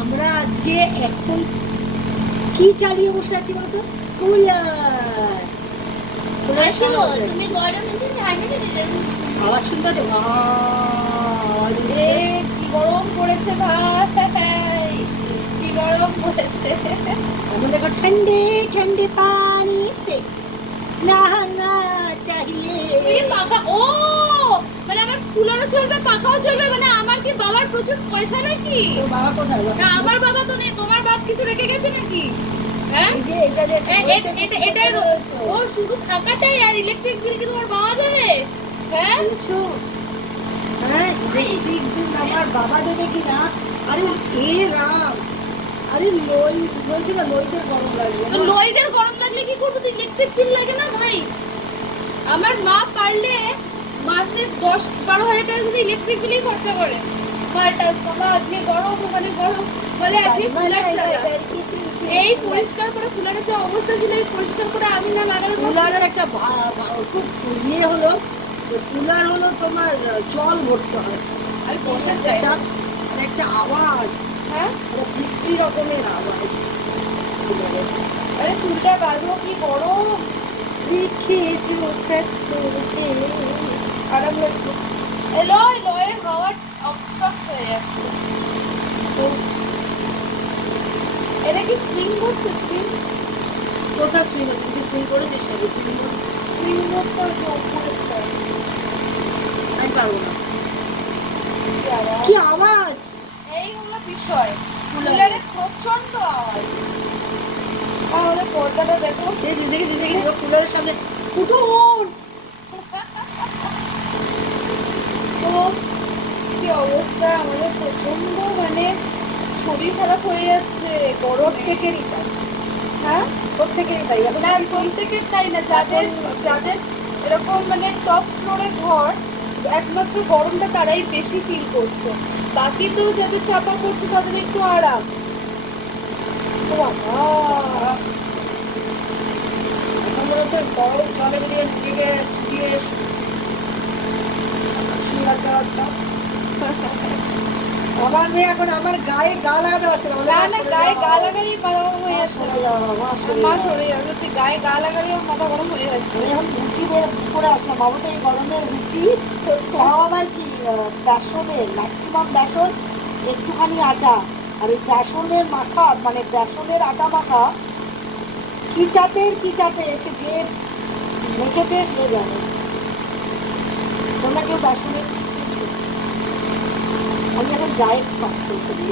আমরা আজকে এখন কি চালিয়ে বসে আছি বলতো? কুলার। তুমি গরমে আওয়াজ শুনতে দে। কি গরম পড়েছে ভাই, কি গরম পড়েছে। हम देखो ठंडे ठंडे पानी से नहाना चाहिए। পাখা ও মানে আমার কুলারও চলবে পাখাও চলবে, মানে আমার কি বাবার প্রচুর পয়সা নাকি? তোর বাবা কোথায়? না আমার বাবা তো নেই, তোমার বাপ কিছু রেখে গেছে নাকি? হ্যাঁ এই যে এটা যে এটা ও শুধু থাকাটাই আর ইলেকট্রিক বিল কি তোমার বাবা দেবে? হ্যাঁ বুঝছো? হ্যাঁ ইলেকট্রিক বিল আমার বাবা দেবে কি না? আরে এ রাম, আরে লই বলছি না, লইদের গরম লাগবে তো লইদের গরম লাগলে কি করবো? তো ইলেকট্রিক বিল লাগে না ভাই? আমার মা পারলে মাসে 10-12 হাজার টাকা শুধু ইলেকট্রিক বিলেই খরচা করে। মাটা সালা আজকে গরম মানে গরম বলে আজকে কুলার চালা। এই পরিষ্কার করে কুলারের যে অবস্থা ছিল এই পরিষ্কার করে আমি না লাগালে কুলারের একটা খুব ইয়ে হলো, কুলার হলো তোমার জল ভরতে হয়। আমি বসার চাই। চাপ আর একটা আওয়াজ, হ্যাঁ বিশ্রী রকমের আওয়াজ। আরে চুলটা বাঁধবো কি গরম রেখেছি তুলছে আরাম লাগছে। লয় লয়ের হাওয়া অবস্ট্রাক্ট হয়ে যাচ্ছে। এটা কি সুইং করছে? সুইং কোথায় সুইং হচ্ছে? তুই সুইং করেছিস নাকি? সুইং সুইং করতে হচ্ছে উপরে। আমি পারবো না। কি আওয়াজ? কি আওয়াজ! এই হলো বিষয়, কুলারে প্রচন্ড আওয়াজ। আমাদের পর্দাটা দেখো, কুলারের সামনে কুটুন। তো কি অবস্থা আমাদের, প্রচন্ড মানে শরীর খারাপ হয়ে যাচ্ছে গরম প্রত্যেকেরই তাই। হ্যাঁ প্রত্যেকেরই তাই। এখন না প্রত্যেকের তাই না, যাদের যাদের এরকম মানে টপ ফ্লোরে ঘর একমাত্র গরমটা তারাই বেশি ফিল করছে, বাকি তো যাদের চাপা করছে তাদের একটু আরাম। ও বাবা এখন মনে হচ্ছে গরম জলে বেরিয়ে নিজেকে ছুটিয়ে সুন্দর ব্যাপারটা। আমার মেয়ে এখন আমার গায়ে গা লাগাতে পারছে না। না না গায়ে গা লাগালেই মাথা গরম হয়ে যাচ্ছে। মা সরে যাবে, তুই গায়ে গা লাগালেও মাথা গরম হয়ে যাচ্ছে। এখন লুচি বের করে আসলাম, বাবা তো এই গরমের লুচি তাও আবার কি বেসনের, ম্যাক্সিমাম বেসন, একটুখানি আটা, আর ওই বেসনের মাখা মানে বেসনের আটা মাখা কি চাপে এসে যে রেখেছে সে জানে। তোমরা কেউ বেসনের আমি এখন ডায়েট কন্ট্রোল করছি।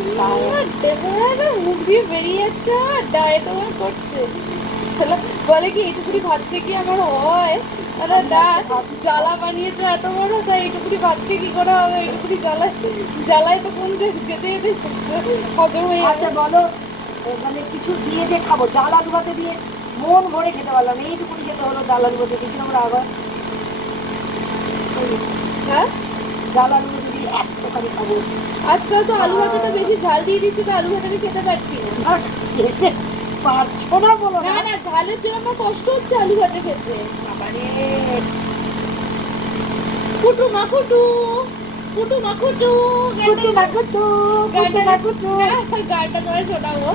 মুখ দিয়ে বেরিয়ে যাচ্ছে আর ডায়েট ওভার করছে। বলে কি এইটুকুনি ভাত থেকে আমার হয়? না জ্বালা বানিয়েছো এত বড়, তাই এইটুকুনি ভাত থেকে কি করে হবে? এইটুকুনি জ্বালায় তো কোন যেতে যেতে হজম হয়ে আচ্ছা বলো, মানে কিছু দিয়ে যে খাবো, ডাল আলু ভাতে দিয়ে মন ভরে খেতে পারলাম, এইটুকুনি খেতে হলো ডাল আলু ভাতে দিয়ে। আমরা আবার হ্যাঁ ডাল আলু ভাতে দিয়ে একটুখানি খাবো। আজকাল তো আলু ভাতে তো বেশি ঝাল দিয়ে দিচ্ছি, তো আলু ভাতে আমি খেতে পারছি না। আর খেতে পারছো না বলো না না? না ঝালের জন্য আমার কষ্ট হচ্ছে আলু ভাতে খেতে। বাবারে কুটু মা কুটু কুটু মা কুটু গানটা তোমায় শোনাবো।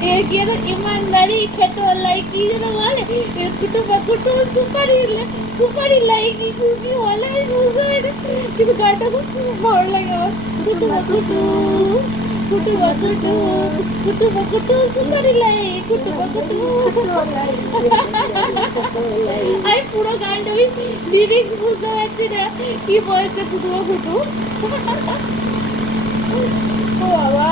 কি যেন ইমানদারি খেটোলাই কি যেন বলে, কুটু মা কুটু সুপারি লাই কি কি বলে আমি বুঝতে পারি না, কিন্তু গানটা খুব ভালো লাগে আমার। কুটু মা কুটু কুটু মা কুটু কুটু মা কুটু সুপারি লাই কুটু মা কুটু। আমি পুরো গানটা আমি লিরিক্স বুঝতে পারছি না কি বলছে কুটু মা কুটু। ও বাবা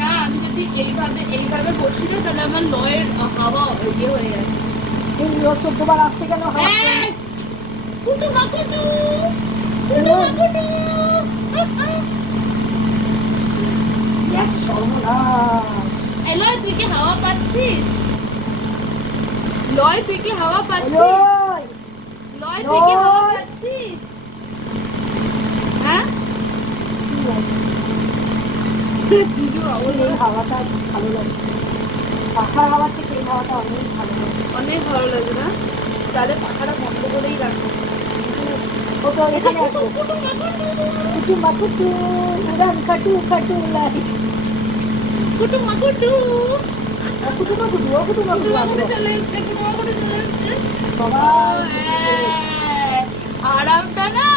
না, আমি যদি এইভাবে বসি না তাহলে আমার লয়ের হাওয়া ইয়ে হয়ে যাচ্ছে। এই 14 বার আসছে কেন? কুটু মা কুটু কুটু মা কুটু। সর্বনাশ। এই লয় তুই কি হাওয়া পাচ্ছিস? লয় তুই কি হাওয়া পাচ্ছিস? ওই, লয় তুই কি হাওয়া পাচ্ছিস? হ্যাঁ জিজুর অবস্থা এই হাওয়াটা ভালো লাগছে, পাখার হাওয়ার থেকে এই হাওয়াটা অনেক ভালো লাগছে। অনেক ভালো লাগে না? তাহলে পাখাটা বন্ধ করেই রাখো। ও তো এখানে আসো। কুটু মাকুটু উড়ান খাটু খাটু লাই। কুটুমা কুটু কুটুমা কুটু ও কুটুমা কুটু কুটুমা কুটু আসো। চলে এসছে, কুটুমা কুটু চলে এসছে। সবাই হ্যাঁ, আরামটা না,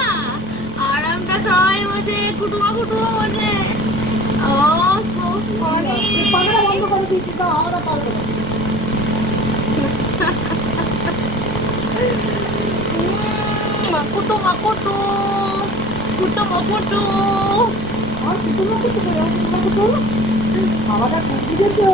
আরামটা সবাই বোঝে, কুটুমা কুটুমা বোঝে। ও সো ফানি। পাখাটা বন্ধ করে দিয়েছি, তো আমরা পারবো না। কুটুমা কুটু কুটুমা কুটু। আর কুটুমা কুটু, কুটুমা কুটু, খাওয়াটা খুব বুঝেছো।